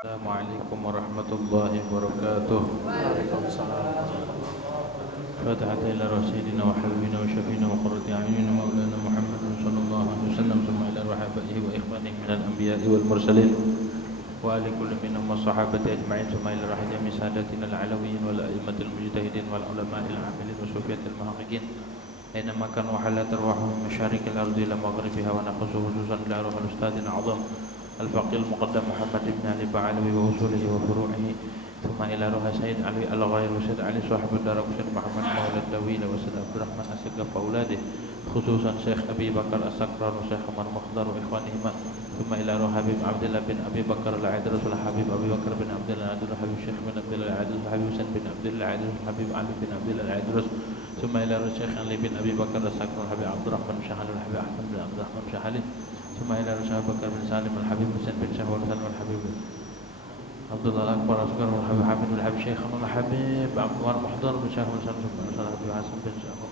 Assalamualaikum warahmatullahi wabarakatuh. Waalaikumsalam. Fatihah ila rasulina wa habibina wa syafiina wa qurrati a'yunina maulana Muhammadin sallallahu alaihi wasallam thumma ila rahabatihi wa ikhwanihi minal anbiya'i wal mursalin wa ali kulli minhum wa sahabati ajma'in thumma ila rahjami sadatina al-alawiyyin wal a'immatil mujtahidin wal ulama'il 'amilin wa sufiyatil muhaqqiqin أينما كانوا وحلت أرواحهم من مشارق الأرض إلى مغربها ونقص خصوصا إلى روح الأستاذ الأعظم الفقيه المقدم محمد بن علي بعلوي وأصوله وفروعه ثم إلى روح سيد علي الغير وسيد علي صاحب الدار وسيد محمد مولى الدويل وسيد عبد الرحمن السقف وأولاده خصوصا شيخ أبي بكر السكران وشيخ عمر مخضر وإخوانهما ثم إلى روح حبيب عبد الله بن أبي بكر العيدرس والحبيب أبي بكر بن عبد الله العيدرس وحبيب الشيخ بن عبد الله العيدرس وحبيب حسين بن عبد الله العيدرس وحبيب علي بن عبد الله العيدرس ثم إلى روح الشيخ علي بن أبي بكر السكران وحبيب عبد الرحمن بن شحال وحبيب أحمد بن عبد الرحمن بن شحال ثم إلى روح أبي بكر بن سالم والحبيب حسين بن شهوة وسلم والحبيب عبد الله الأكبر أصغر والحبيب حامد والحبيب شيخنا والحبيب عبد الله المحضر بن شهوة وسلم ثم إلى روح حبيب حسن بن شهوة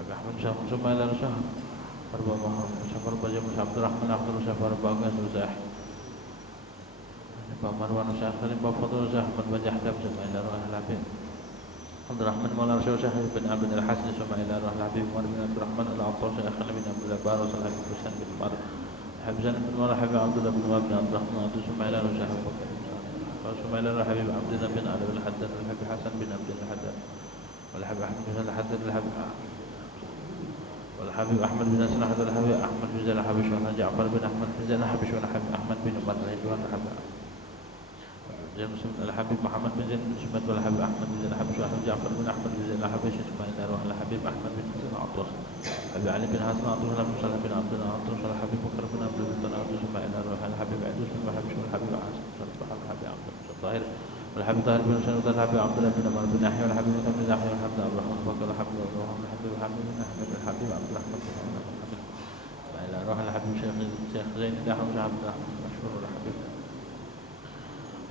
حبيب أحمد شهوة ثم إلى روح أربع محمد سفر بجم عبد الرحمن أخضر سفر باقاس وزاح باب مروان وشاخر باب فضل وزاحمد وجحدب ثم إلى روح الحبيب عبد الرحمن مولى رشيد شاهد بن عبد الحسن ثم إلى روح الحبيب عمر بن عبد الرحمن العطار شيخنا بن عبد الجبار وصلى بن حسين بن عمر حبزان بن مولى حبيب عبد الله بن وهب بن عبد الرحمن ثم إلى روح شاهد بكر ثم إلى روح حبيب عبد الله بن علي بن الحداد والحبيب حسن بن عبد الحداد والحبيب أحمد بن الحداد والحبيب أحمد بن حسن أحد الحبيب أحمد بن زين الحبيش وأنا جعفر بن أحمد بن زين الحبيش وأنا أحمد بن عمر الهندوان الحبيب زين مسلم الحبيب محمد بن زين سمت والحبيب أحمد بن زين الحبيش وأنا جعفر بن أحمد بن زين الحبيش ثم إلى روح الحبيب أحمد بن زين العطوس الحبيب علي بن حسن عطوس بن صالح بن عبد الله عطوس والحبيب بكر بن عبد الله بن عطوس ثم إلى روح الحبيب عدوس بن الحبيش والحبيب حسن بن الحبيب عبد الله الطاهر والحبيب طاهر بن سند والحبيب عبد الله بن عمر بن يحيى والحبيب بن يحيى والحبيب عبد الرحمن بكر والحبيب عبد الرحمن الحبيب حميد بن أحمد الحبيب عبد الرحمن بن عمر إلى روح الحبيب شيخ زين الأحمد عبد الرحمن مشهور الحبيب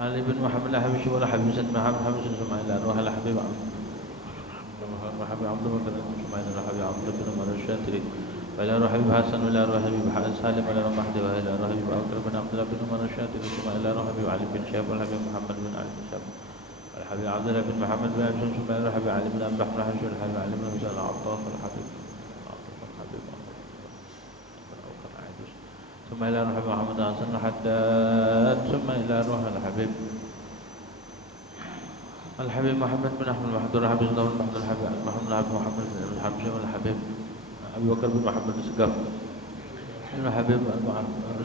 علي بن محمد الحبيب والحبيب سيد محمد حبيب ثم إلى روح الحبيب الحبيب عبد بكر ثم إلى روح الحبيب عبد بن عمر الشاتري وإلى روح حبيب حسن وإلى روح حبيب سالم وإلى روح مهدي وإلى روح حبيب أبو بكر بن عبد الله بن عمر الشاتري ثم إلى روح حبيب علي بن شهاب والحبيب محمد بن علي بن شهاب والحبيب عبد الله بن محمد بن عبد ثم إلى روح حبيب علي بن عبد الرحمن الحبيب والحبيب علي بن أبي العطاف والحبيب ثم إلى روح محمد حسن الحداد ثم إلى روح الحبيب محمد بن أحمد المحمود الحبيب الله المحمود الحبيب محمد الحبيب محمد بن الحبيب والحبيب أبي بكر بن محمد السقاف الحبيب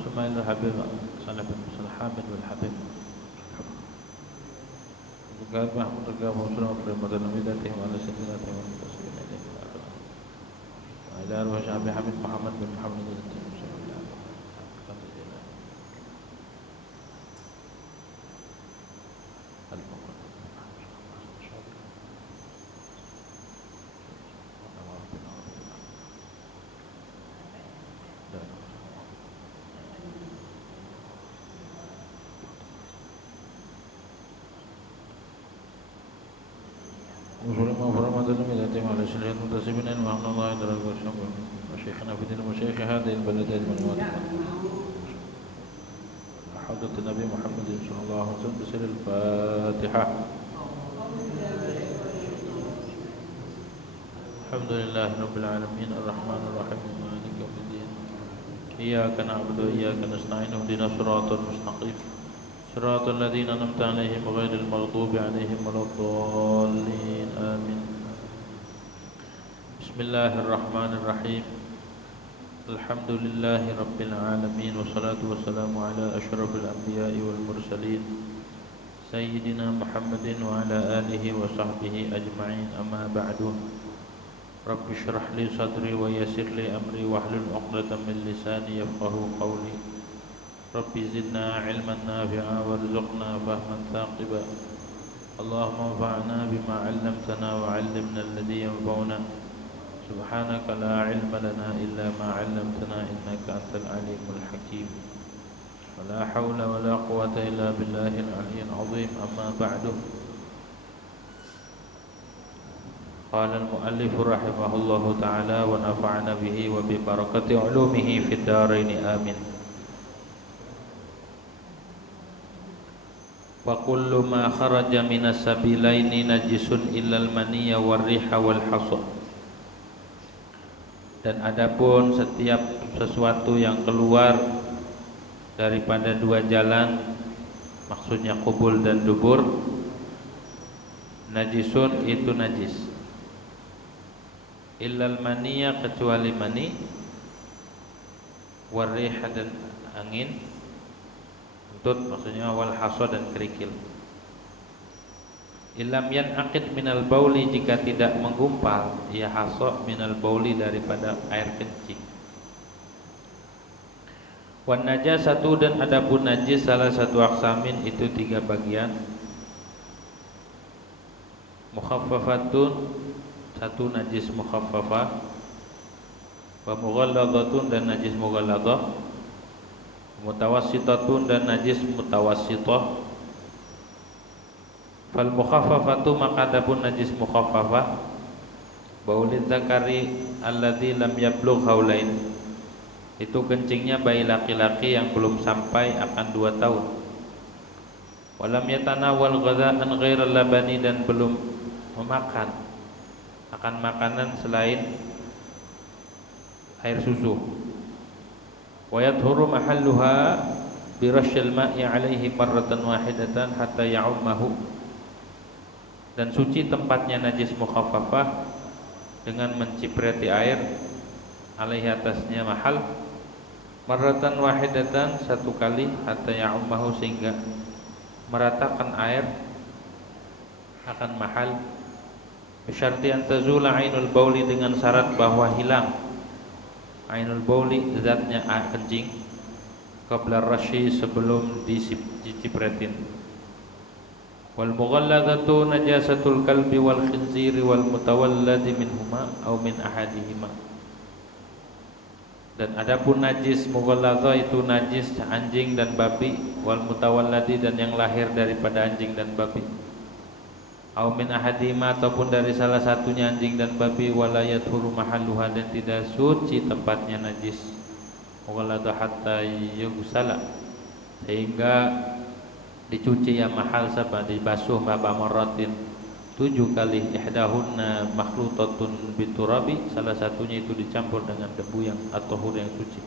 ثم إلى الحبيب صالح بن حامد والحبيب قال محمود القاف وسلم في مدنياتهم على سنتهم والمتصلين إليهم وإلى روح أبي حميد محمد بن محمد الزين منتصبين وأن الله يدرك الشمس وشيخنا في دين وشيخ هذه البلد من حضرة النبي محمد صلى الله عليه وسلم بسر الفاتحة. الحمد لله رب العالمين الرحمن الرحيم مالك يوم الدين إياك نعبد وإياك نستعين اهدنا الصراط المستقيم صراط الذين أنعمت عليهم غير المغضوب عليهم ولا الضالين آمين. بسم الله الرحمن الرحيم الحمد لله رب العالمين والصلاة والسلام على أشرف الأنبياء والمرسلين سيدنا محمد وعلى آله وصحبه أجمعين أما بعد رب اشرح لي صدري ويسر لي أمري واحلل عقدة من لساني يفقه قولي رب زدنا علما نافعا وارزقنا فهما ثاقبا اللهم انفعنا بما علمتنا وعلمنا الذي ينفعنا سبحانك لا علم لنا إلا ما علمتنا إنك أنت العليم الحكيم ولا حول ولا قوة إلا بالله العلي العظيم. أما بعد قال المؤلف رحمه الله تعالى ونفعنا به وببركة علومه في الدارين آمين. Wa kullu ma kharaja minas sabilaini najisun illal maniyya warriha wal hasad. Dan adapun setiap sesuatu yang keluar daripada dua jalan, maksudnya kubul dan dubur, najisun itu najis. Illal maniyya kecuali mani, warriha dan angin, untut maksudnya wal hasad dan kerikil. Ilam yanaqid minal bauli, jika tidak menggumpal ia hasad minal bauli daripada air kencing. Wan najasatu, dan adapun najis salah satu aksamin itu tiga bagian. Mukhaffafatun, satu najis mukhaffafah, wa mughalladhatun, dan najis mughalladhah, mutawassitatun, dan najis mutawassithah. Fal mukhaffafatu, maka adapun najis mukhaffafah, baulid zakari alladzi lam yablugh haulain, itu kencingnya bayi laki-laki yang belum sampai akan 2 tahun. Walam yatanawal ghadhaan ghairal labani, dan belum memakan akan makanan selain air susu. Wa yadhuru mahalluha birasyil ma'i alaihi marratan wahidatan hatta ya'ummahu, dan suci tempatnya najis mukhaffafah dengan menciprati air alaihi atasnya mahal, marratan wahidatan, satu kali, hatta ya'ummahu, sehingga meratakan air akan mahal. Bisyarti an tazula ainul bauli, dengan syarat bahwa hilang ainul bauli, zatnya air kencing, qabla rasyi, sebelum dicipratin. Wal mughalladatu najasatul kalbi wal khinziri wal mutawalladi minhuma aw min ahadihima. Dan adapun najis mughalladha itu najis anjing dan babi, wal mutawalladi, dan yang lahir daripada anjing dan babi, aw min ahadihima, ataupun dari salah satunya anjing dan babi, wala yadhuru mahalluha, dan tidak suci tempatnya najis mughalladha hatta yughsala, sehingga dicuci yang mahal sabah, dibasuh mabamaratin 7 kali, ihdahunna makhlutatun biturabi, salah satunya itu dicampur dengan debu yang at-tahur yang suci.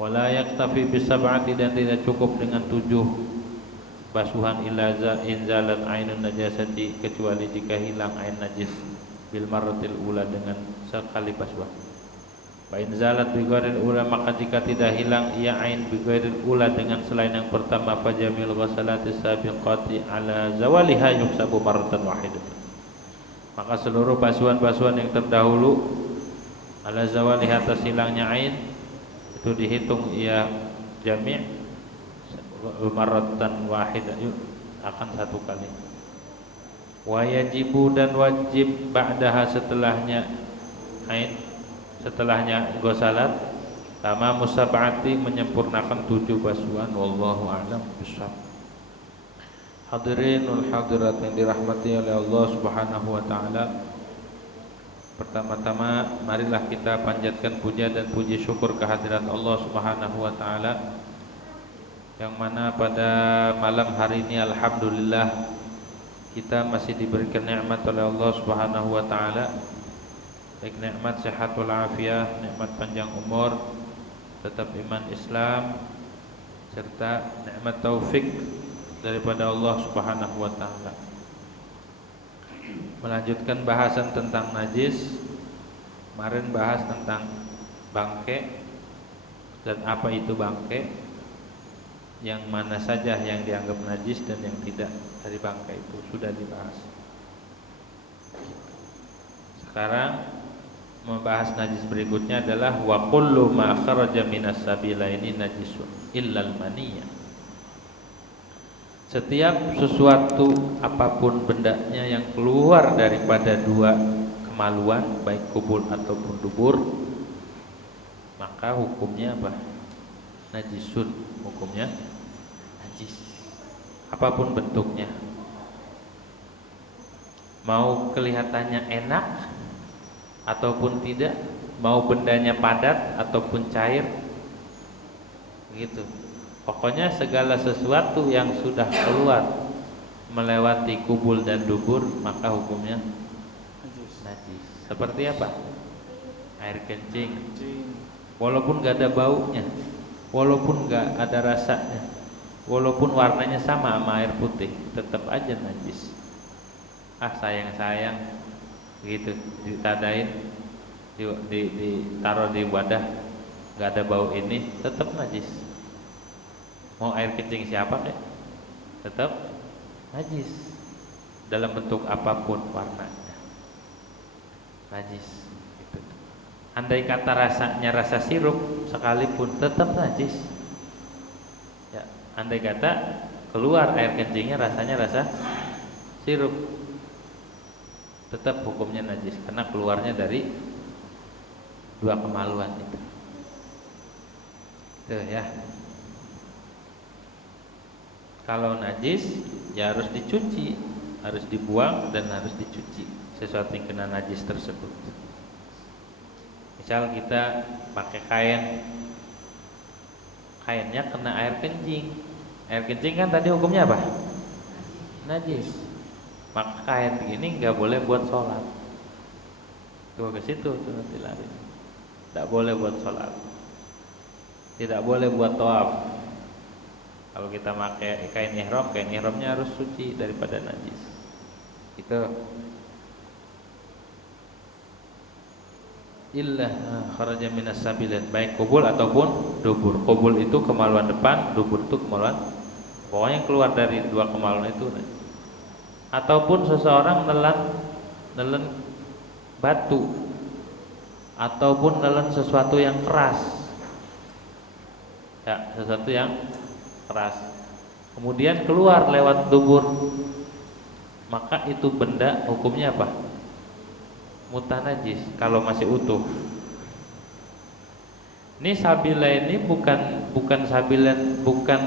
Wala yaktafi bisab'ati, dan tidak cukup dengan 7 basuhan illa inzalat ainun najasati, kecuali jika hilang ain najis bil marratil ula, dengan sekali basuhan. Fa in zalat bi ghairil ula, maka jika tidak hilang ia ain bi ghairil ula, dengan selain yang pertama, fa jamil ghasalati sabiqati ala zawaliha yuhsabu marratan wahidatan, maka seluruh basuhan-basuhan yang terdahulu ala zawaliha, atas hilangnya ain, itu dihitung ia jami' marratan wahidatan, akan 1 kali. Wa yajibu, dan wajib ba'daha, setelahnya ain, setelahnya ghasalat, tama musab'ati, menyempurnakan 7 basuhan. Wallahu a'lam bishawab. Hadirinul hadirat yang dirahmati oleh Allah Subhanahu wa taala. Pertama-tama marilah kita panjatkan puja dan puji syukur kehadirat Allah Subhanahu wa taala, yang mana pada malam hari ini alhamdulillah kita masih diberikan nikmat oleh Allah Subhanahu wa taala, baik nikmat sehat wal afiah, nikmat panjang umur, tetap iman Islam, serta nikmat taufik daripada Allah Subhanahu wa taala. Melanjutkan bahasan tentang najis. Kemarin bahas tentang bangke dan apa itu bangke, yang mana saja yang dianggap najis dan yang tidak dari bangke itu sudah dibahas. Sekarang membahas najis berikutnya adalah wa kullu ma kharaja minas sabilaini najisun illal maniyya. Setiap sesuatu apapun bendanya yang keluar daripada 2 kemaluan, baik kubul ataupun dubur, maka hukumnya apa? Najisun, hukumnya najis. Apapun bentuknya, mau kelihatannya enak ataupun tidak, mau bendanya padat ataupun cair, gitu. Pokoknya segala sesuatu yang sudah keluar melewati kubul dan dubur maka hukumnya najis. Seperti apa? Air kencing. Walaupun gak ada baunya, walaupun gak ada rasanya, walaupun warnanya sama air putih, tetap aja najis. Sayang gitu, ditadain, ditaruh di wadah, gak ada bau ini, tetap najis. Mau air kencing siapa kek, tetap najis. Dalam bentuk apapun warnanya, najis. Gitu. Andai kata rasanya rasa sirup sekalipun, tetap najis. Ya, andai kata keluar air kencingnya rasanya rasa sirup, tetap hukumnya najis karena keluarnya dari dua kemaluan itu. Tuh ya. Kalau najis ya harus dicuci, harus dibuang dan harus dicuci sesuatu yang kena najis tersebut. Misal kita pakai kain, kainnya kena air kencing. Air kencing kan tadi hukumnya apa? Najis. Maka kain begini nggak boleh buat sholat. Tuh ke situ tuh nanti lari. Tidak boleh buat sholat. Tidak boleh buat tawaf. Kalau kita pakai kain ihramnya harus suci daripada najis. Itu. Illa kharaja minas sabilain, baik kubul ataupun dubur. Kubul itu kemaluan depan, dubur itu kemaluan, pokoknya keluar dari dua kemaluan itu. Ataupun seseorang nelen batu, ataupun nelen sesuatu yang keras. Ya, sesuatu yang keras. Kemudian keluar lewat dubur. Maka itu benda hukumnya apa? Mutanajis kalau masih utuh. Ini sabila ini bukan sabila, bukan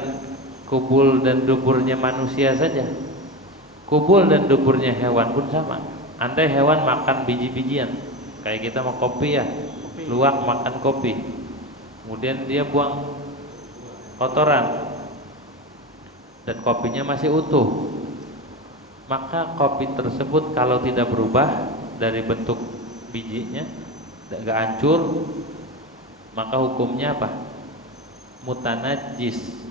kubul dan duburnya manusia saja. Kubul dan duburnya hewan pun sama. Andai hewan makan biji-bijian, kayak kita mau kopi ya, luwak makan kopi, kemudian dia buang kotoran dan kopinya masih utuh, maka kopi tersebut kalau tidak berubah dari bentuk bijinya, tidak hancur, maka hukumnya apa? Mutanajis,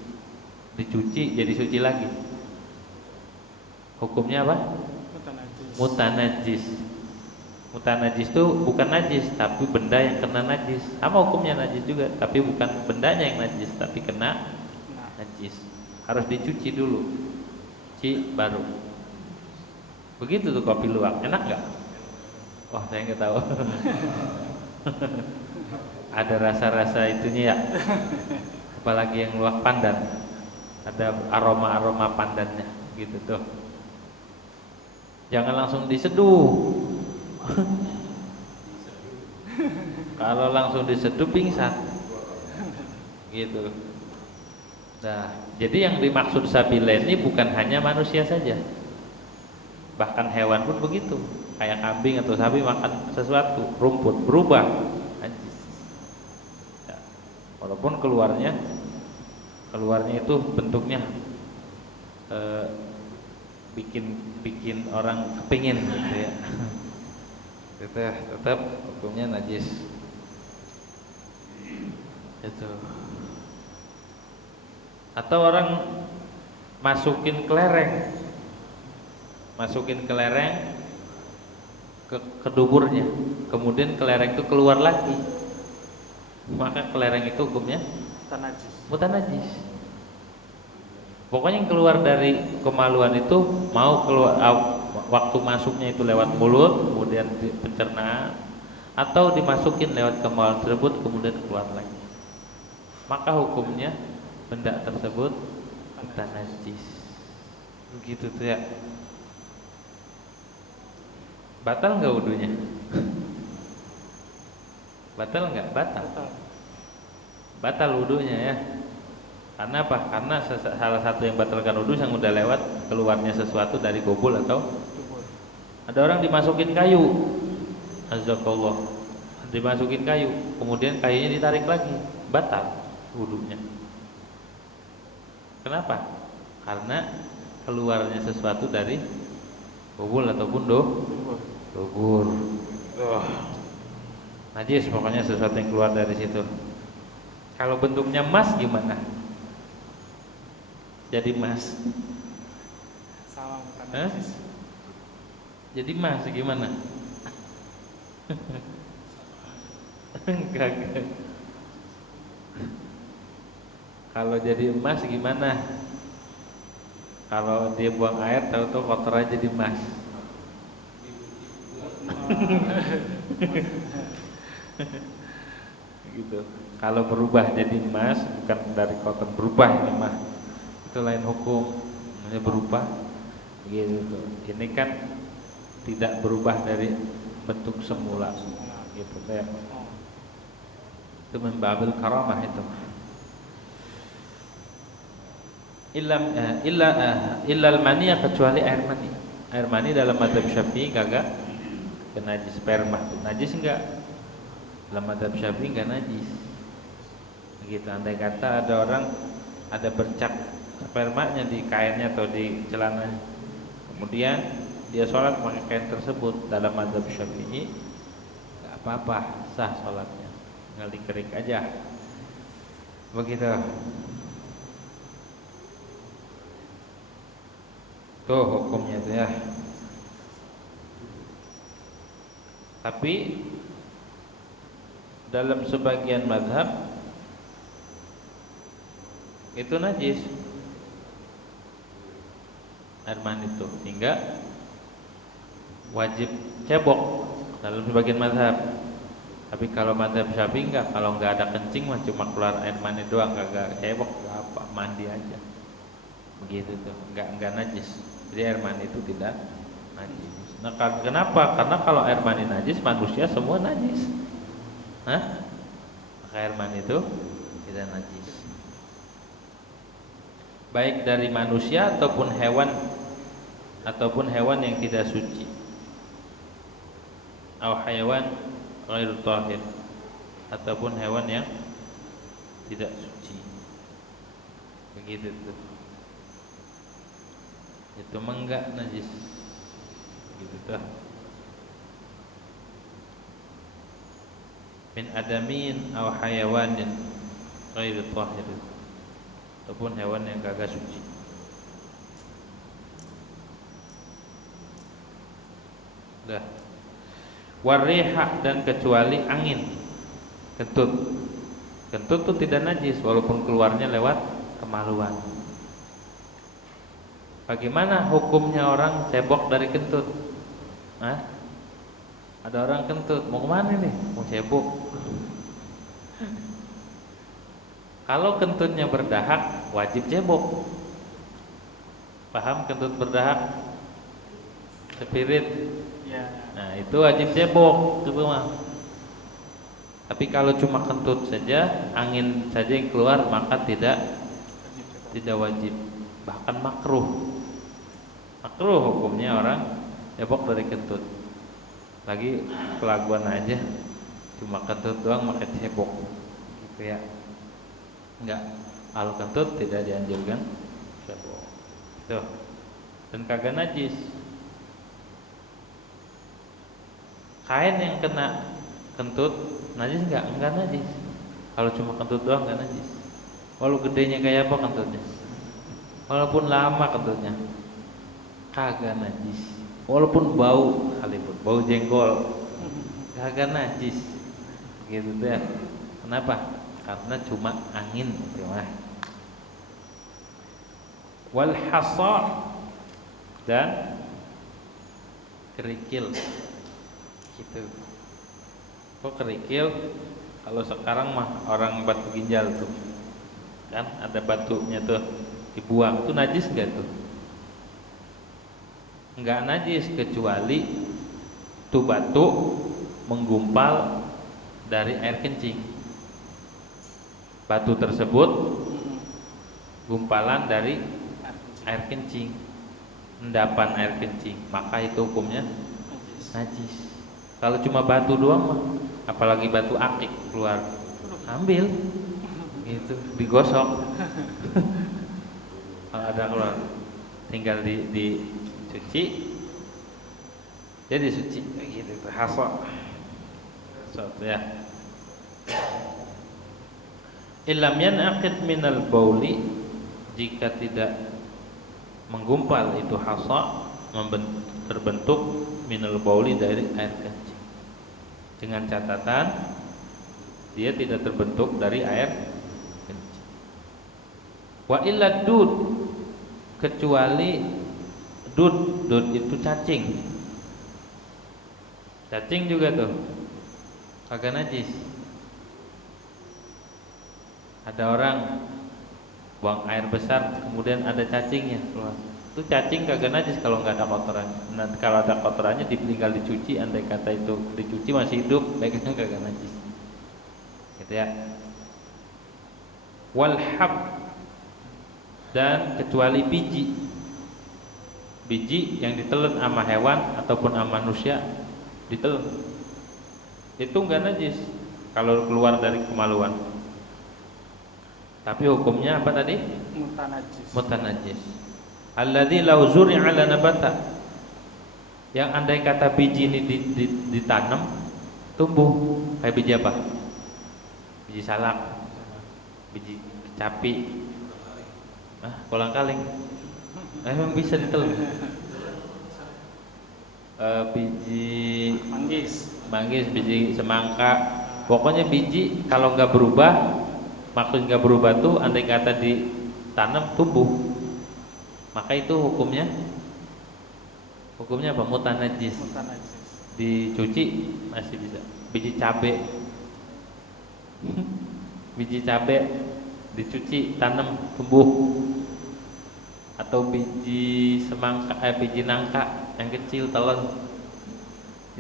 dicuci jadi suci lagi. Hukumnya apa? Mutanajis. Mutanajis itu bukan najis, tapi benda yang kena najis. Sama hukumnya najis juga, tapi bukan bendanya yang najis, tapi kena najis. Harus dicuci dulu, cuci baru. Begitu tuh kopi luwak, enak nggak? Wah, saya nggak tahu. Ada rasa-rasa itunya ya. Apalagi yang luwak pandan, ada aroma-aroma pandannya, gitu tuh. Jangan langsung diseduh. Kalau langsung diseduh pingsan, gitu. Nah, jadi yang dimaksud sabila ini bukan hanya manusia saja, bahkan hewan pun begitu. Kayak kambing atau sapi makan sesuatu, rumput berubah najis. Ya, walaupun keluarnya itu bentuknya bikin orang kepingin gitu ya. Tetap hukumnya najis. Itu. Atau orang masukin kelereng ke duburnya, kemudian kelereng itu keluar lagi, maka kelereng itu hukumnya mutanajis. Pokoknya yang keluar dari kemaluan itu mau keluar waktu masuknya itu lewat mulut, kemudian di pencernaan, atau dimasukin lewat kemaluan tersebut kemudian keluar lagi, maka hukumnya benda tersebut mutanajis. Begitu tuh ya. Batal nggak wudunya? Batal nggak? Batal wudunya ya. Karena apa? Karena salah satu yang batalkan wudu yang udah lewat keluarnya sesuatu dari kubul atau ada orang dimasukin kayu, azakallah, dimasukin kayu, kemudian kayunya ditarik lagi, batal wudunya. Kenapa? Karena keluarnya sesuatu dari bubul ataupun dubur. Najis pokoknya sesuatu yang keluar dari situ. Kalau bentuknya emas gimana? Jadi emas. Sama bukan najis. Jadi emas gimana? Enggak. Kalau jadi emas gimana? Kalau dia buang air tahu-tahu kotor aja jadi emas. Gitu. Kalau berubah jadi emas bukan dari kotor, berubah ini mah itu lain hukum, namanya berubah gitu. Ini kan tidak berubah dari bentuk semula gitu ya. Itu membabil karamah itu. Illal mani, kecuali air mani. Air mani dalam mazhab Syafi'i kagak kena najis. Sperma tuh najis enggak? Dalam mazhab Syafi'i enggak najis. Begitu. Andai kata ada orang ada bercak spermanya di kainnya atau di celananya, kemudian dia sholat pakai kain tersebut, dalam mazhab Syafi'i enggak apa-apa, sah sholatnya, tinggal dikerik aja. Begitu. Tuh hukumnya tuh ya. Tapi dalam sebagian mazhab itu najis air mani itu, hingga wajib cebok dalam sebagian mazhab. Tapi kalau mazhab Syafi'i enggak, kalau enggak ada kencing mah cuma keluar air mani doang, kagak cebok, apa mandi aja. Begitu tuh, enggak najis. Jadi air mani itu tidak najis. Nah, kenapa? Karena kalau air mani najis, manusia semua najis. Maka air mani itu tidak najis. Baik dari manusia ataupun hewan yang tidak suci. Atau hewan ghairu tahir, ataupun hewan yang tidak suci. Begitu tuh. Itu enggak najis gitu tuh. Min adamin aw hayawanin ghairu tahir, ataupun hewan yang kagak suci. Dah. Wariha, dan kecuali angin, kentut. Kentut tuh tidak najis walaupun keluarnya lewat kemaluan. Bagaimana hukumnya orang cebok dari kentut? Ada orang kentut, mau kemana nih? Mau cebok. Kalau kentutnya berdahak, wajib cebok. Paham kentut berdahak? Spirit. Ya. Nah, itu wajib cebok, itu mah. Tapi kalau cuma kentut saja, angin saja yang keluar, maka tidak wajib, bahkan makruh. Makruh hukumnya orang cebok dari kentut. Lagi kelaguan aja, cuma kentut doang pakai cebok, gitu ya. Enggak, kalau kentut tidak dianjurkan cebok. Tuh. Dan kagak najis. Kain yang kena kentut najis enggak? Enggak najis. Kalau cuma kentut doang enggak najis. Walau gedenya kayak apa kentutnya, walaupun lama kentutnya, kagak najis. Walaupun bau sekalipun, bau jengkol, kagak najis. Gitu deh. Kenapa? Karena cuma angin itu mah. Wal hasa, dan kerikil. Gitu. Kok kerikil? Kalau sekarang mah orang batu ginjal tuh, kan ada batunya tuh dibuang, itu najis enggak tuh? Enggak najis kecuali tuh batu menggumpal dari air kencing. Batu tersebut gumpalan dari air kencing, endapan air kencing, maka itu hukumnya najis. Kalau cuma batu doang mah, apalagi batu akik keluar, ambil gitu, digosok. ada keluar, tinggal dicuci, jadi suci gitu. Hasa ya. Illam yanaqid minal bauli, jika tidak menggumpal itu hasa, terbentuk minal bauli dari air kencing, dengan catatan dia tidak terbentuk dari air kencing. Wa illa dud, kecuali dud itu cacing juga tuh kagak najis. Ada orang buang air besar kemudian ada cacingnya keluar, itu cacing kagak najis kalau nggak ada kotoran. Nah, kalau ada kotorannya tinggal dicuci, andai kata itu dicuci masih hidup, baiknya kagak najis gitu ya. Walhab, dan kecuali biji yang ditelan sama hewan ataupun sama manusia, ditelan itu nggak najis kalau keluar dari kemaluan. Tapi hukumnya apa tadi? Mutanajis. Alladzi law zuri'a ala nabata, yang andai kata biji ini ditanam tumbuh kayak biji apa? Biji salak, biji kecapi, kolang-kaling, emang bisa ditelan. Biji manggis, biji semangka, pokoknya biji kalau nggak berubah, maksud nggak berubah tuh andai kata ditanam tumbuh, maka itu hukumnya apa? Mutanajis. Dicuci masih bisa. Biji cabe biji cabe dicuci, tanam, tumbuh. Atau biji semangka, biji nangka yang kecil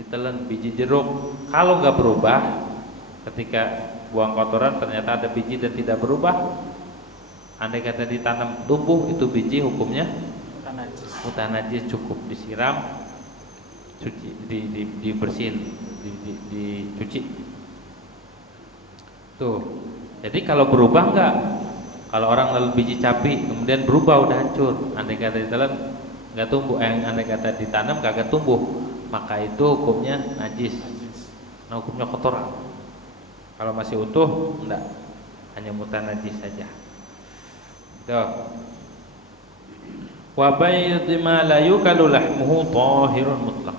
ditelan. Biji jeruk kalau nggak berubah, ketika buang kotoran ternyata ada biji dan tidak berubah, andai kata ditanam tumbuh, itu biji hukumnya mutanajis, cukup disiram, cuci, dibersihin, dicuci. Tuh. Jadi kalau berubah enggak? Kalau orang lalu biji cabai kemudian berubah, udah hancur, andai kata ditelan enggak tumbuh, andai kata ditanam kagak tumbuh, maka itu hukumnya najis. Nah, hukumnya kotoran. Kalau masih utuh enggak, hanya mutanajis saja. Tuh. Wa bayd ma la yukalu lahmuhu tahirun mutlaq.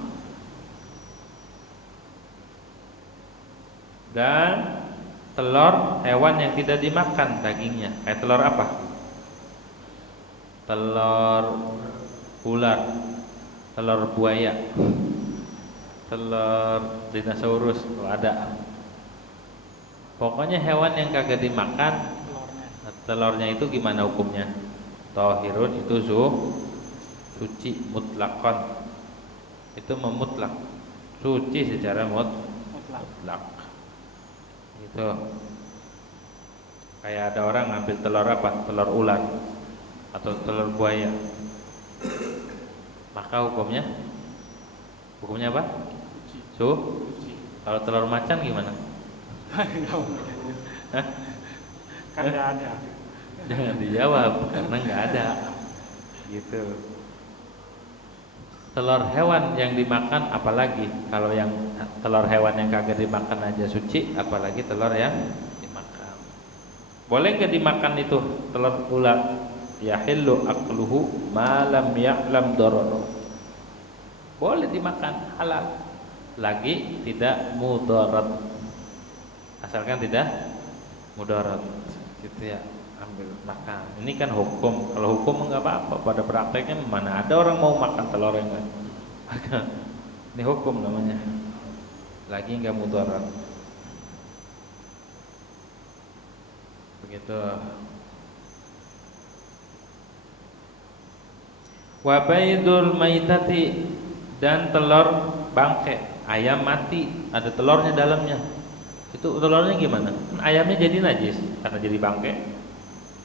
Dan telur hewan yang tidak dimakan dagingnya, kayak telur apa? Telur ular, telur buaya, telur dinosaurus kalau ada. Pokoknya hewan yang kagak dimakan telurnya itu gimana hukumnya? Tahirun, itu suci mutlakon, itu memutlak, suci secara mutlak. Gitu. Kayak ada orang ngambil telur apa? Telur ular atau telur buaya, maka hukumnya apa? Suci. Kalau telur macan gimana? Kan nggak ada. Jangan dijawab karena nggak ada. Gitu. Telur hewan yang dimakan, apalagi kalau yang telur hewan yang kagak dimakan aja suci, apalagi telur yang dimakan. Boleh nggak dimakan itu telur ular? Yahillu akluhu ma lam ya'lam darara. Boleh dimakan, halal. Lagi tidak mudarat. Asalkan tidak mudarat, gitu ya, ambil makan. Ini kan hukum. Kalau hukum enggak apa-apa. Pada prakteknya mana ada orang mau makan telur yang enggak. Ini hukum namanya. Lagi enggak mudarat. Begitu. Wa baydul maitati, dan telur bangke, ayam mati ada telurnya dalamnya. Itu telurnya gimana? Kan ayamnya jadi najis karena jadi bangke.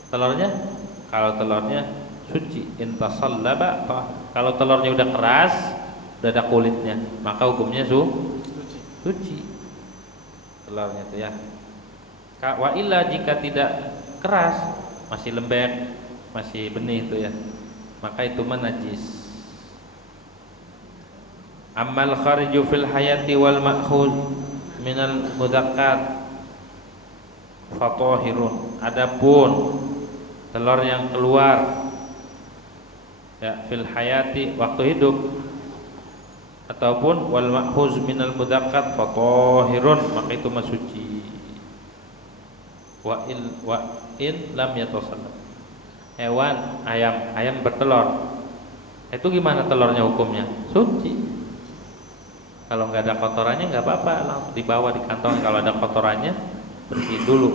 Telurnya, kalau telurnya suci, intasallaba. Kalau telurnya udah keras, udah ada kulitnya, maka hukumnya suci. Telurnya itu ya. Wa illa, jika tidak keras, masih lembek, masih benih itu ya, maka itu najis. Ammal khariju fil hayati wal ma'khud minal mudzakkar fatahirun. Adapun telur yang keluar ya fil hayati waktu hidup ataupun wal ma'khuz minal mudzakkar fatahirun, maka itu suci. Wa in lam yatasallam. Hewan ayam bertelur, itu gimana telurnya hukumnya? Suci. Kalau nggak ada kotorannya nggak apa-apa, langsung dibawa di kantong. Kalau ada kotorannya bersihin dulu,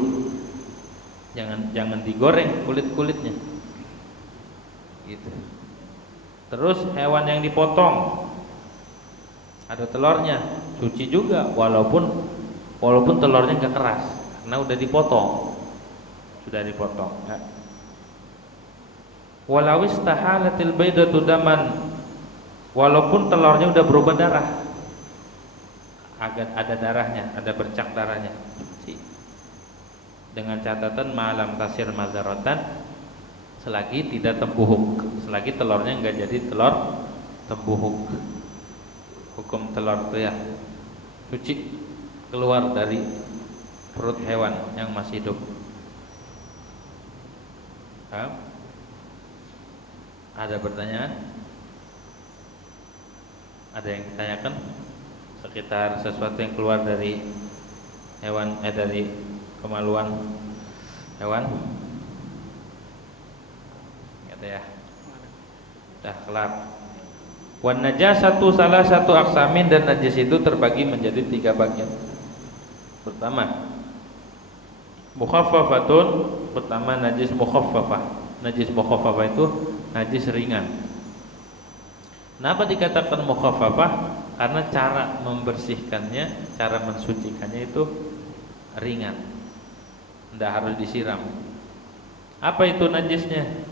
jangan digoreng kulit-kulitnya gitu. Terus hewan yang dipotong ada telurnya, suci juga walaupun telurnya nggak keras karena sudah dipotong ya. Walau istahalatil baydatu daman, walaupun telurnya udah berubah darah, agak ada darahnya, ada bercak darahnya, dengan catatan malam tasir mazaratan, selagi tidak tempuhuk, selagi telurnya enggak jadi telur tempuhuk. Hukum telur itu ya suci, keluar dari perut hewan yang masih hidup. Ada pertanyaan? Ada yang ditanyakan sekitar sesuatu yang keluar dari hewan, dari kemaluan hewan? Gitu ya. Dah kelar. Wan najasatu salah satu aksamin, dan najis itu terbagi menjadi 3 bagian. Pertama, mukhaffafatun, pertama najis mukhaffafah. Najis mukhaffafah itu najis ringan. Kenapa dikatakan mukhaffafah? Karena cara membersihkannya, cara mensucikannya itu ringan, tidak harus disiram. Apa itu najisnya?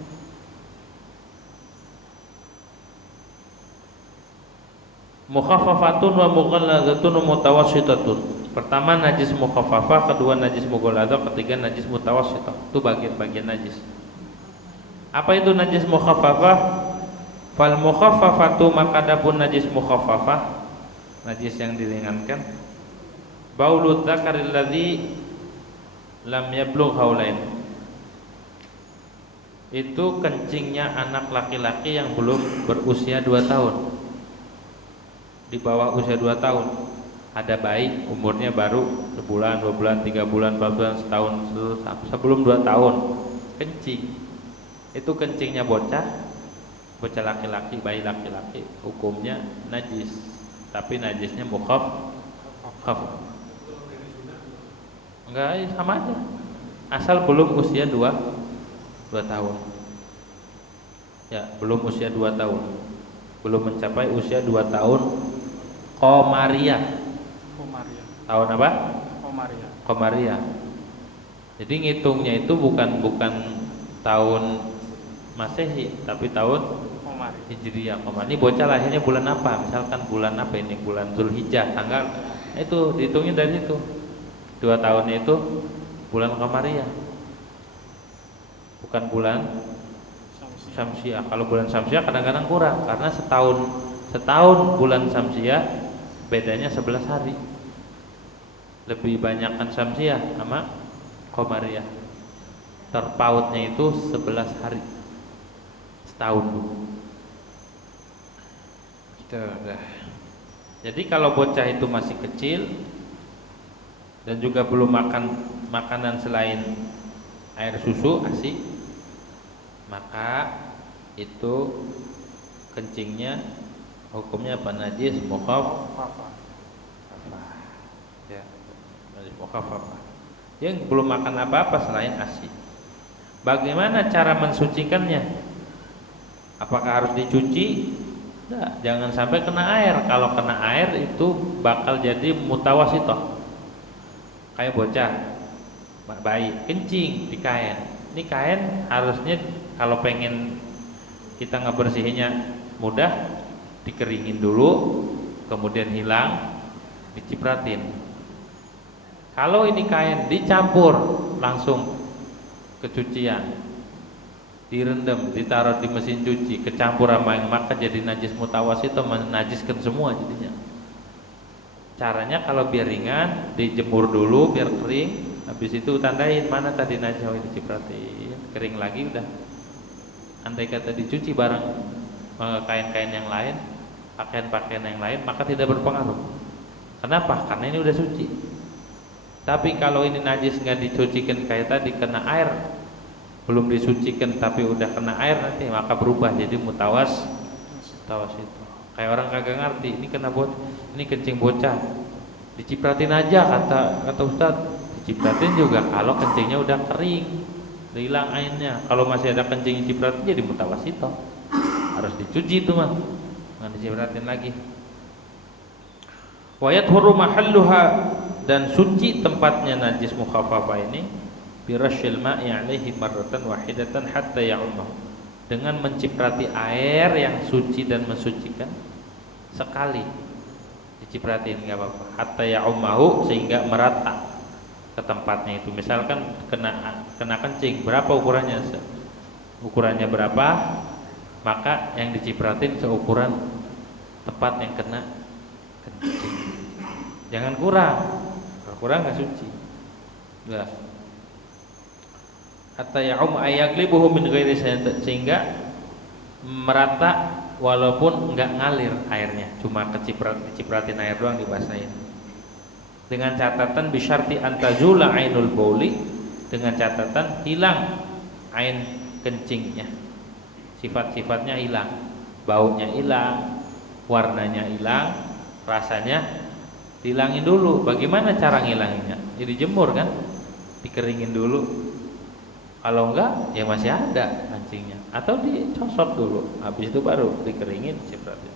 Mukhaffafatun wa mughalladhatun wa mutawassitatun. Pertama najis mukhaffafah, kedua najis mughalladhah, ketiga najis mutawassithah. Itu bagian-bagian najis. Apa itu najis mukhaffafah? Fal mukhaffafatu, maka adapun najis mukhaffafah, najis yang diringankan, baulut dzakaril ladzi lam yablugh haulain. Itu kencingnya anak laki-laki yang belum berusia 2 tahun. Di bawah usia 2 tahun. Ada bayi umurnya baru sebulan, 2 bulan, 3 bulan, 4 bulan, setahun, sebelum 2 tahun kencing. Itu kencingnya bocah laki-laki, bayi laki-laki, hukumnya najis, tapi najisnya mukhaffaf. Enggak, sama aja, asal belum usia 2 tahun. Ya, belum usia 2 tahun, belum mencapai usia 2 tahun Komariah. Tahun apa? Komariah. Jadi ngitungnya itu bukan tahun Masehi, tapi tahun Hijriah. Ini bocah lahirnya bulan apa? Misalkan bulan apa ini? Bulan Zulhijjah, tanggal itu dihitungnya dari itu. 2 tahunnya itu bulan Komariah, bukan bulan Syamsiah. Kalau bulan Syamsiah kadang-kadang kurang, karena setahun bulan Syamsiah bedanya 11 hari. Lebih banyakkan Syamsiah sama Komariah. Terpautnya itu 11 hari setahun. Jadi kalau bocah itu masih kecil dan juga belum makan makanan selain air susu, ASI, maka itu kencingnya hukumnya apa? Najis mukhaffafah. Ya, najis mukhaffafah. Yang belum makan apa-apa selain ASI. Bagaimana cara mensucikannya? Apakah harus dicuci? Tidak, jangan sampai kena air. Kalau kena air itu bakal jadi mutawassithah. Kayak bocah, bayi kencing di kain. Ini kain harusnya kalau pengen kita ngebersihinnya mudah, dikeringin dulu, kemudian hilang, dicipratin. Kalau ini kain dicampur langsung kecucian, direndam, ditaruh di mesin cuci, kecampur sama yang maka jadi najis mutawasit, menajiskan semua jadinya. Caranya kalau biar ringan, dijemur dulu biar kering, habis itu tandain mana tadi najis, oh ini dicipratin, kering lagi udah. Andai kata dicuci bareng kain-kain yang lain, pakaian-pakaian yang lain, maka tidak berpengaruh. Kenapa? Karena ini udah suci. Tapi kalau ini najis nggak dicucikan kayak tadi, kena air, belum disucikan tapi udah kena air nanti, maka berubah jadi mutawas itu. Kayak orang kagak ngerti, ini kena ini kencing bocah, dicipratin aja kata Ustaz. Dicipratin juga kalau kencingnya udah kering, udah hilang airnya. Kalau masih ada kencing dicipratin jadi mutawasito, harus dicuci itu mah, nggak dicipratin lagi. Wa yathuru mahalluha, dan suci tempatnya najis mukhaffafah ini birashil ma'i 'alaihi marratan wahidatan hatta ya'ummahu, dengan menciprati air yang suci dan mensucikan sekali, dicipratin nggak apa-apa, hatta ya'ummahu, sehingga merata ke tempatnya itu. Misalkan kena kencing, berapa ukurannya berapa, maka yang dicipratin seukuran tempat yang kena kencing, jangan kurang. Kalau kurang nggak suci. Nah, hatta ya'um ayaglibuhu min ghairi, sehingga merata walaupun nggak ngalir airnya, cuma kecipratin air doang, dibasahin. Dengan catatan bisyarti antazula ainul bauli, dengan catatan hilang ain kencingnya, sifat-sifatnya hilang, baunya hilang, warnanya hilang, rasanya dihilangin dulu. Bagaimana cara ngilanginnya? Jadi jemur kan, dikeringin dulu. Kalau enggak ya masih ada kancingnya, atau dicosot dulu, habis itu baru dikeringin, cipratin.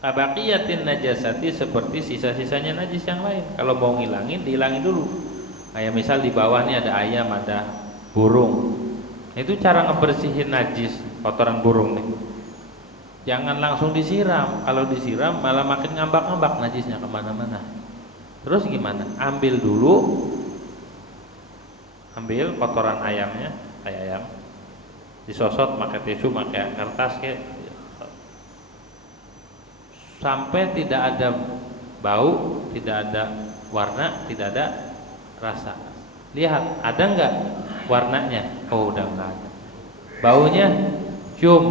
Abaqiyatin najasati, seperti sisa-sisanya najis yang lain. Kalau mau ngilangin, dihilangin dulu. Kayak misal di bawah nih ada ayam, ada burung. Itu cara ngebersihin najis kotoran burung nih. Jangan langsung disiram. Kalau disiram malah makin ngambak-ngambak najisnya kemana-mana. Terus gimana? Ambil kotoran ayamnya, ayam, disosot pakai tisu, pakai kertas kayak, sampai tidak ada bau, tidak ada warna, tidak ada rasa. Lihat, ada nggak warnanya? Oh, udah nggak ada. Baunya cium,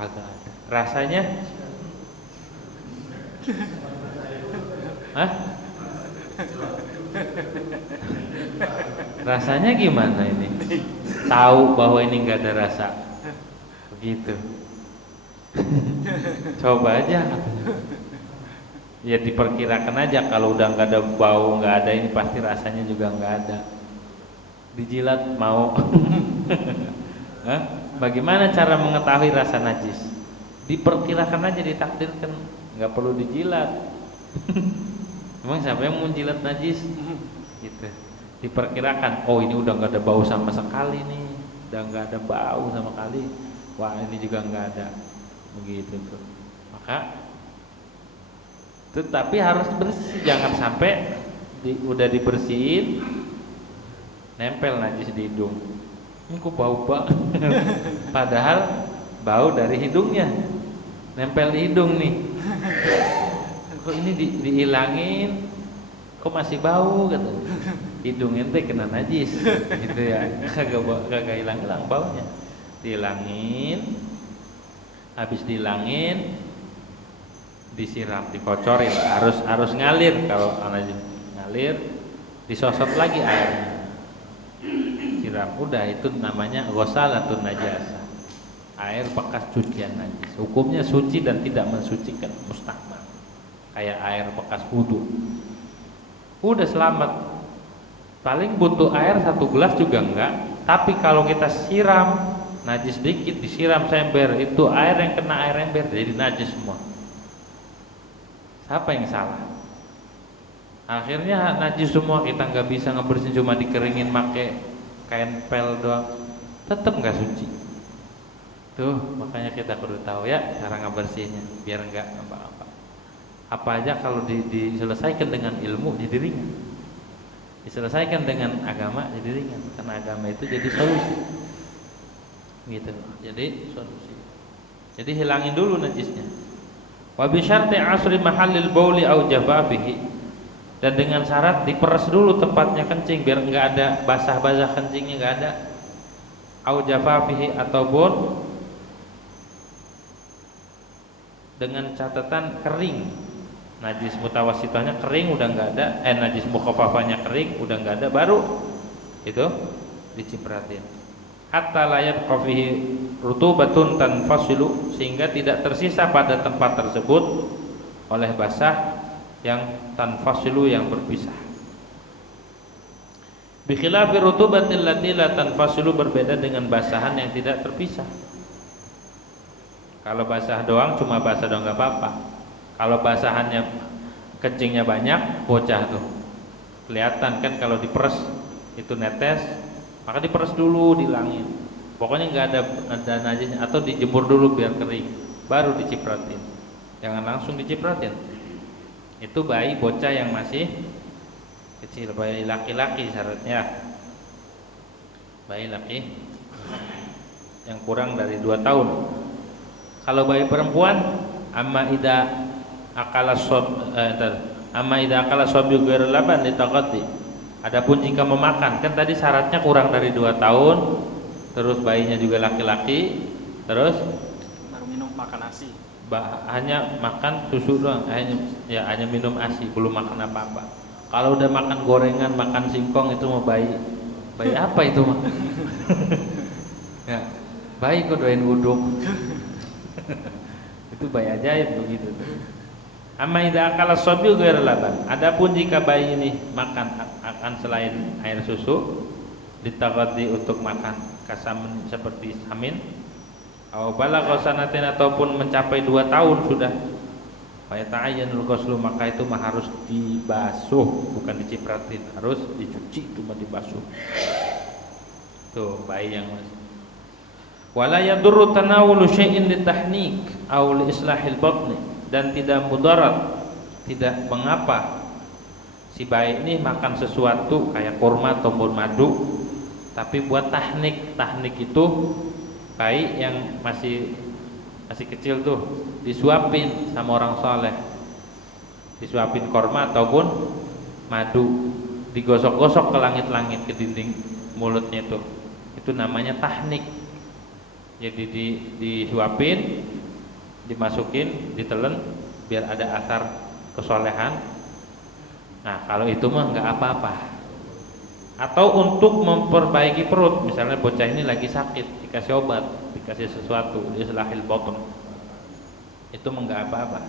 agak ada. Rasanya, hah? Rasanya gimana ini? Tahu bahwa ini nggak ada rasa, begitu. Coba aja. Ya diperkirakan aja, kalau udah nggak ada bau, nggak ada ini, pasti rasanya juga nggak ada. Dijilat mau? Hah? Bagaimana cara mengetahui rasa najis? Diperkirakan aja, ditakdirkan, nggak perlu dijilat. Emang siapa yang mau jilat najis? Gitu. Diperkirakan, oh ini udah nggak ada bau sama sekali nih, udah nggak ada bau sama sekali. Wah, ini juga nggak ada. Begitu tuh. Maka tetapi harus bersih, jangan sampai udah dibersihin nempel najis di hidung. Ini kok bau banget. Padahal bau dari hidungnya, nempel di hidung nih. Kok ini dihilangin, kok masih bau kata. Hidung ente kena najis, gitu ya. Kagak hilang baunya. Dihilangin, habis dihilangin disiram, dikocorin, harus ngalir. Kalau ngalir, disosot lagi airnya, siram, udah. Itu namanya ghosalatun najasa, air bekas cucian najis. Hukumnya suci dan tidak mensucikan, mustahmal, kayak air bekas wudu. Udah selamat. Paling butuh air 1 gelas juga enggak. Tapi kalau kita siram najis sedikit, disiram sember, itu air yang kena air ember jadi najis semua. Siapa yang salah? Akhirnya najis semua, kita nggak bisa ngebersihin, cuma dikeringin pakai kain pel doang, tetap nggak suci. Tuh, makanya kita perlu tahu ya cara ngebersihinnya biar nggak apa-apa. Apa aja kalau diselesaikan dengan ilmu jadi ringan, diselesaikan dengan agama jadi ringan, karena agama itu jadi solusi. Gitu. Jadi solusi. Jadi hilangin dulu najisnya. Wa bi syarti asri mahallil bauli au jafafihi. Dan dengan syarat diperes dulu tempatnya kencing biar enggak ada basah-basah kencingnya, enggak ada. Au jafafihi ataupun dengan catatan kering. Najis mutawasitahnya kering udah enggak ada, najis mukhafafahnya kering udah enggak ada, baru itu dicipratin. Hatta layat qafihi rutubatun tanfasilu, sehingga tidak tersisa pada tempat tersebut oleh basah yang tanfasilu, yang berpisah. Bi khilafi rutubatil lati la tanfasilu, berbeda dengan basahan yang tidak terpisah. Kalau basah doang, cuma basah doang enggak apa-apa. Kalau basahannya kencingnya banyak, bocah tuh kelihatan kan, kalau diperes itu netes, maka diperes dulu, dilangin. Pokoknya nggak ada najisnya, atau dijemur dulu biar kering, baru dicipratin. Jangan langsung dicipratin. Itu bayi bocah yang masih kecil, bayi laki-laki syaratnya. Bayi laki yang kurang dari 2 tahun. Kalau bayi perempuan, amma ida akala sobi ghair laban ditaqati. Adapun jika memakan, kan tadi syaratnya kurang dari 2 tahun, terus bayinya juga laki-laki, terus baru minum makan ASI. Hanya makan susu doang, hanya minum ASI, belum makan apa-apa. Kalau udah makan gorengan, makan singkong, itu mau bayi apa itu mah? Ya, bayi kok doain uduk. Itu bayi ajaib begitu tuh. Amma idza akala sabiyu ghairu laban. Adapun jika bayi ini makan akan selain air susu, ditaqaddi untuk makan kasamin seperti samin, aw balagha sanatin ataupun mencapai 2 tahun sudah, fa yata'ayyanul ghuslu, maka itu mah harus dibasuh, bukan dicipratin, harus dicuci, cuma dibasuh. Tuh bayi yang masih. Wala yadurru tanawulu syai'in litahnik aw li islahil batni, dan tidak mudarat, tidak mengapa si bayi ini makan sesuatu kayak kurma ataupun madu, tapi buat tahnik. Tahnik itu bayi yang masih kecil tuh disuapin sama orang soleh, disuapin kurma ataupun madu, digosok-gosok ke langit-langit, ke dinding mulutnya itu namanya tahnik. Jadi disuapin, dimasukin, ditelen biar ada asar kesolehan. Nah, kalau itu mah nggak apa-apa. Atau untuk memperbaiki perut, misalnya bocah ini lagi sakit, dikasih obat, dikasih sesuatu, islahil batn, itu mah nggak apa-apa.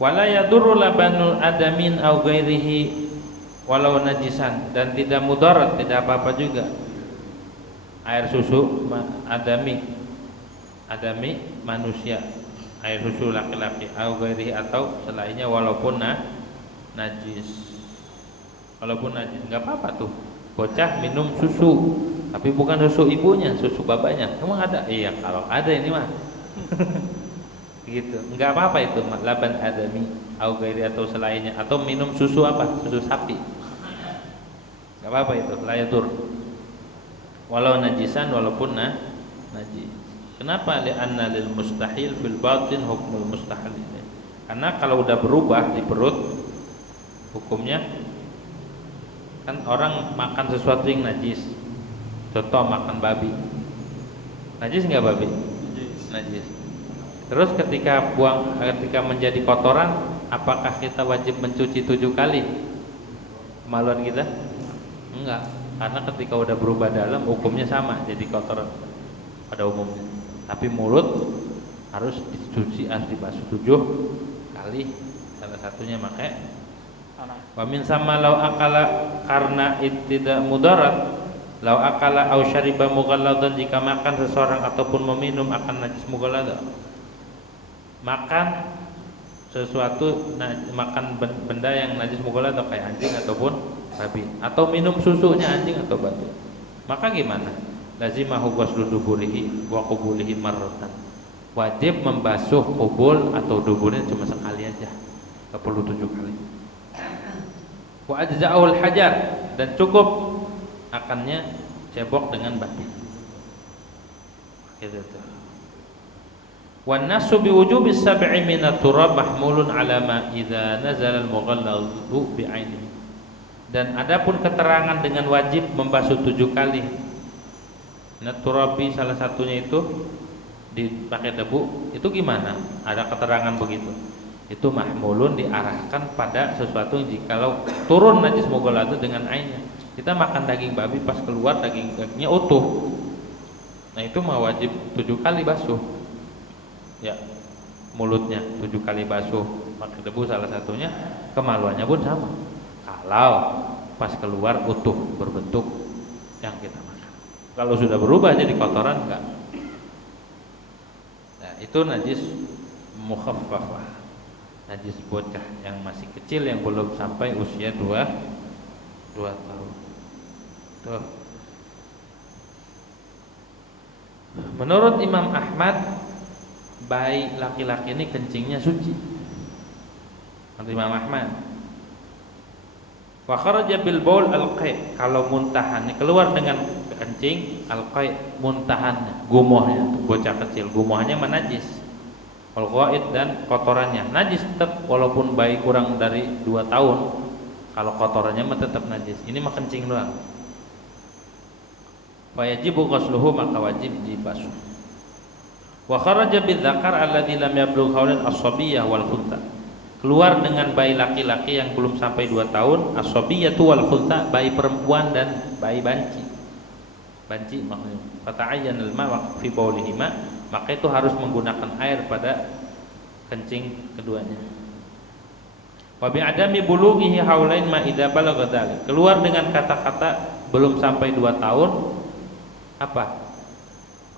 Wala yadurru labanul adamin au ghairihi walau najisan, dan tidak mudarat, tidak apa-apa juga air susu adami manusia, air susu laki-laki, au ghairihi, atau selainnya, walaupun najis. Walaupun najis nggak apa-apa tuh. Bocah minum susu, tapi bukan susu ibunya, susu bapaknya. Emang ada? Iya, kalau ada ini mah. Gitu. Nggak apa-apa itu, laban adami au ghairi, atau selainnya, atau minum susu apa? Susu sapi. Nggak apa-apa itu, la yadur. Walau najisan, walaupun najis. Kenapa? Li'anna lil mustahil fil batin hukmul mustahil. Karena kalau udah berubah di perut, hukumnya kan orang makan sesuatu yang najis. Contoh makan babi. Najis enggak babi? Najis. Terus ketika menjadi kotoran, apakah kita wajib mencuci 7 kali kemaluan kita? Enggak. Karena ketika udah berubah dalam, hukumnya sama, jadi kotor pada umumnya. Tapi mulut harus dicuci, harus dibasuh 7 kali. Salah satunya pakai wa min sama lau akala, karena tidak mudarat, lau akala au syariba mughalladan, jika makan seseorang ataupun meminum akan najis mughallad. Makan sesuatu, makan benda yang najis mughallad kayak anjing ataupun babi, atau minum susunya anjing atau babi, maka gimana? Lazimahu ghuslu duburihi wa qubulihi marratan. Wajib membasuh kubul atau duburnya cuma sekali aja, enggak perlu 7 kali. Wa ajza'ul hajar, dan cukup akannya cebok dengan babi. Gitu tuh. Wan nasu bi wujubi sab'i min at-turab mahmulun ala ma idza nazala al-mughalladu bi 'ainihi. Dan adapun keterangan dengan wajib membasuh 7 kali. Naturabi salah satunya itu dipakai debu, itu gimana? Ada keterangan begitu. Itu mahmulun diarahkan pada sesuatu yang jikalau turun najis mughalladu dengan ainnya. Kita makan daging babi pas keluar dagingnya utuh. Nah itu mah wajib 7 kali basuh. Ya, mulutnya 7 kali basuh pakai debu salah satunya, kemaluannya pun sama. Kalau pas keluar utuh berbentuk yang kita makan. Kalau sudah berubah jadi kotoran enggak. Nah, itu najis mukhaffafah. Najis bocah yang masih kecil yang belum sampai usia 2 tahun. Tuh. Menurut Imam Ahmad, bayi laki-laki ini kencingnya suci. Menurut Imam Ahmad. Wa kharaja bil baul al-qai', kalau muntahannya keluar dengan kencing, al-qai' muntahannya, gumohnya, bocah kecil gumohnya najis. Wal ghaid dan kotorannya najis tetap walaupun bayi kurang dari 2 tahun. Kalau kotorannya mah tetap najis. Ini mah kencing doang. Fa yajibu ghusluhu, maka wajib dibasuh. Wa kharaja bidzakar alladzi lam yablugh haulan as-sabiyyah wal khunta. Keluar dengan bayi laki-laki yang belum sampai 2 tahun, as-sabiyyah wal khunta, bayi perempuan dan bayi banci. Banci maksudnya fata'ayyanal ma' fi baulihima, maka itu harus menggunakan air pada kencing keduanya. Wa bi'adami bulughihi haulain ma idza balagha dzalik. Keluar dengan kata-kata belum sampai 2 tahun, apa?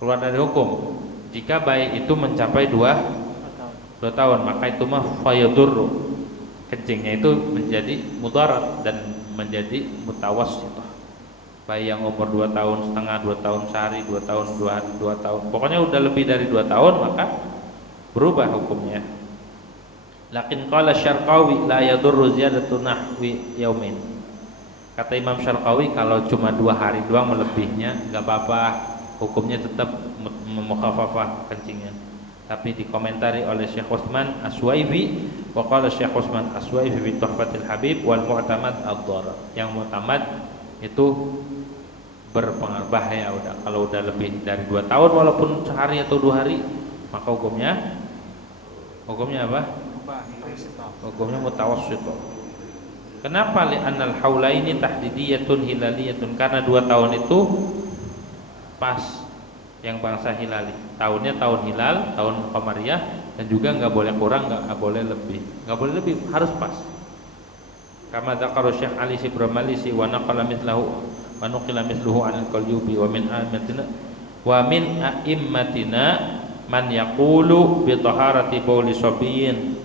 Keluar dari hukum. Jika bayi itu mencapai 2 tahun, maka itu mah fayadurru, kencingnya itu menjadi mudarat dan menjadi mutawassithah. Bayi yang umur 2 tahun setengah, 2 tahun sehari, 2 tahun 2 tahun, pokoknya udah lebih dari 2 tahun, maka berubah hukumnya. Lakin qala Syarqawi la yadurru ziyadatu nahwi yaumin. Kata Imam Syarqawi, kalau cuma 2 hari doang melebihnya enggak apa-apa, hukumnya tetap mukhaffafah kencingnya. Tapi dikomentari oleh Syekh Utsman Aswaifi, wa qala Syekh Utsman Aswaifi fi Tuhfatil Habib wal mu'tamad ad-dharar. Yang mu'tamad itu berpengaruh bahaya udah. Kalau udah lebih dari 2 tahun walaupun sehari atau 2 hari, maka hukumnya apa? Hukumnya mutawassit. Kenapa? Li'annal haulaini tahdidiyatun hilaliyatun, karena 2 tahun itu pas yang bangsa hilali. Tahunnya tahun hilal, tahun qamariyah, dan juga enggak boleh kurang, enggak boleh lebih. Enggak boleh lebih, harus pas. Kama dzakara Syekh Ali Sibramalisi wa naqala mithlahu wa nuqila mithluhu 'an al-Qalyubi wa min a'immatina man yaqulu bi taharati bauli sabiyyin.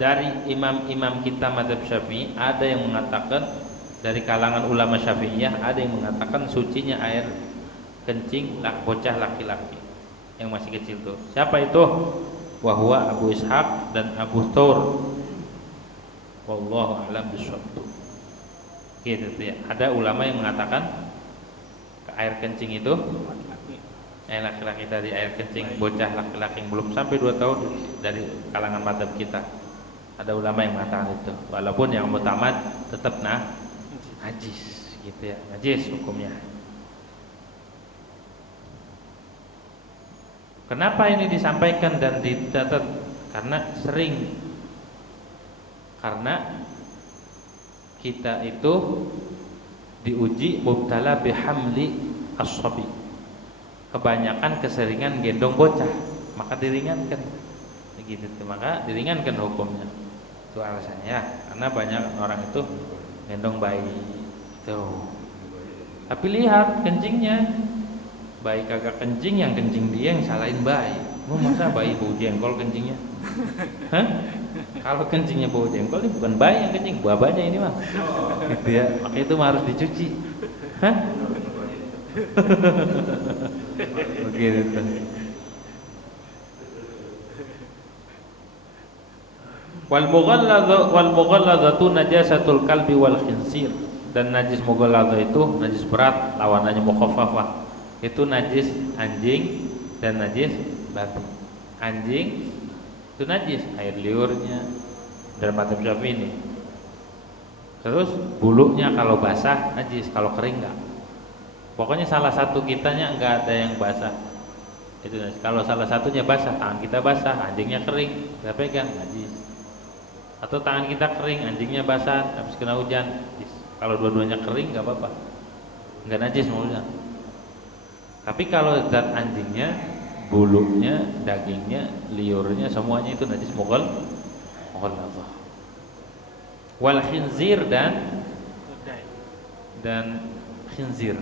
Dari imam-imam kita mazhab Syafi'i ada yang mengatakan, dari kalangan ulama Syafi'iyah ada yang mengatakan sucinya air kencing bocah laki-laki yang masih kecil tuh. Siapa itu? Wahwa Abu Ishaq dan Abu Thawr. Wallahu a'lam bishawab. Gitu tuh ya. Ada ulama yang mengatakan air kencing itu air laki-laki, dari air kencing bocah laki-laki yang belum sampai 2 tahun dari kalangan mazhab kita. Ada ulama yang mengatakan itu. Walaupun yang mutamad tetap najis gitu ya. Najis hukumnya. Kenapa ini disampaikan dan dicatat? Karena kita itu diuji mubtala bihamli as-sabi. Kebanyakan keseringan gendong bocah, maka diringankan. Begitu, maka diringankan hukumnya. Itu alasannya, karena banyak orang itu gendong bayi. Tuh. Tapi lihat kencingnya. Bayi kagak kencing, yang kencing dia, yang salahin bayi. Masa bayi bau jengkol kencingnya? Hah? Kalau kencingnya bau jengkol, ini bukan bayi yang kencing, babanya ini mah. Gitu ya. Makanya itu harus dicuci. Hah? Begitu. Wal mughalladzatu najasatul kalbi wal khinsir. Dan najis mughalladha itu najis berat, lawanannya mukhaffafah. itu najis anjing dan najis babi. Anjing itu najis, air liurnya dalam madzhab Syafi'i ini. Terus bulunya kalau basah najis, kalau kering enggak. Pokoknya salah satu kitanya enggak ada yang basah. Itu najis. Kalau salah satunya basah, tangan kita basah, anjingnya kering, kita pegang najis. Atau tangan kita kering, anjingnya basah, habis kena hujan. Najis. Kalau dua-duanya kering enggak apa-apa. Enggak najis maksudnya. Tapi kalau zat anjingnya, bulunya, dagingnya, liurnya, semuanya itu najis mughalladhah. Wal khinzir dan khinzir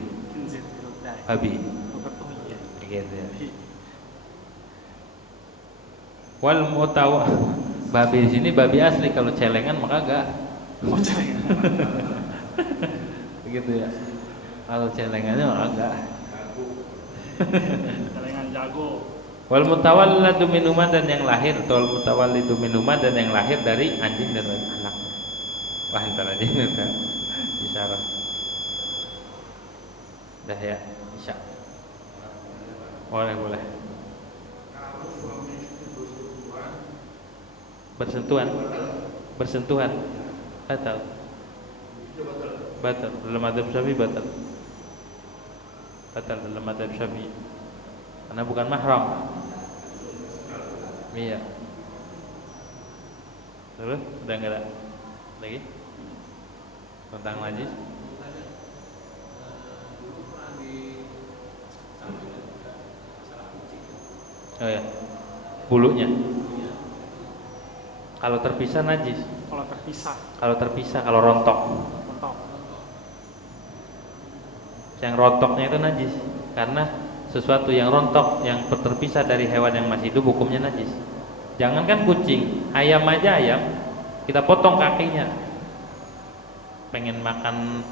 babi gitu ya. Wal mutawa babi di sini babi asli, kalau celengan maka enggak. Oh, celengan. Begitu ya. Kalau celengannya maka enggak. Celengan jago. Wal mutawalladu minuman dan yang lahir, atau wal mutawallidu minuman dan yang lahir dari anjing dan anak. Wah, entar aja ini kan isyarat. Dah ya, isya. Boleh. Bersentuhan. Batal. Dalam madzhab Syafi'i batal. Dalam madzhab Syafi'i. Karena bukan mahram. Iya. Terus udah enggak ada lagi tentang najis? Oh ya, bulunya. Kalau terpisah najis. Kalau terpisah, kalau rontok. Yang rontoknya itu najis, karena sesuatu yang rontok, yang terpisah dari hewan yang masih hidup, hukumnya najis. Jangankan kucing, ayam aja kita potong kakinya. Pengen makan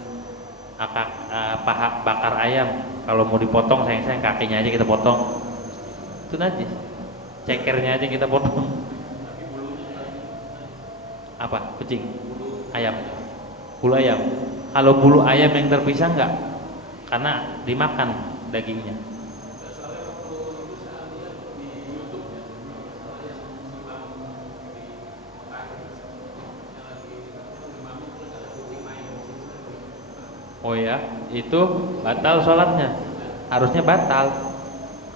paha bakar ayam, kalau mau dipotong sayang kakinya aja kita potong, itu najis. Cekernya aja kita potong. Apa? Kucing, ayam, bulu ayam. Kalau bulu ayam yang terpisah enggak, karena dimakan dagingnya. Oh ya, itu batal sholatnya. Harusnya batal.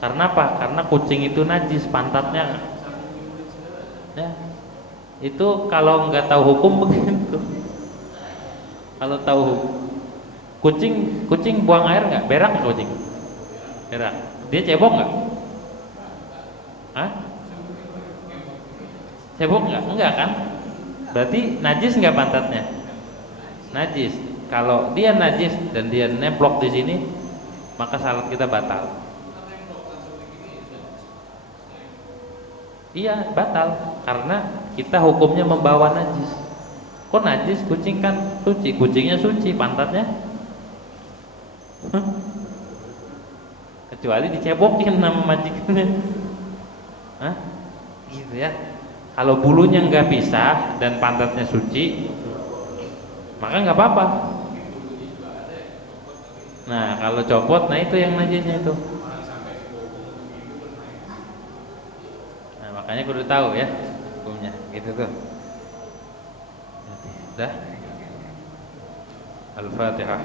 Karena apa? Karena kucing itu najis, pantatnya. Ya, itu kalau nggak tahu hukum begitu. Kalau tahu kucing buang air nggak? Berak nggak kucing? Berak. Dia cebok nggak? Hah? Cebok nggak? Enggak kan? Berarti najis nggak pantatnya? Najis. Kalau dia najis dan dia nemplok di sini, maka salat kita batal. Iya, batal karena kita hukumnya membawa najis. Kok najis? Kucing kan suci, kucingnya suci, pantatnya kecuali dicebokin sama majikannya. Hah? Gitu ya. Kalau bulunya nggak pisah dan pantatnya suci, maka nggak apa-apa. Nah, kalau copot, nah itu yang najisnya itu. Nah, makanya kudu tahu ya hukumnya, gitu tuh. Dah. Al-Fatihah.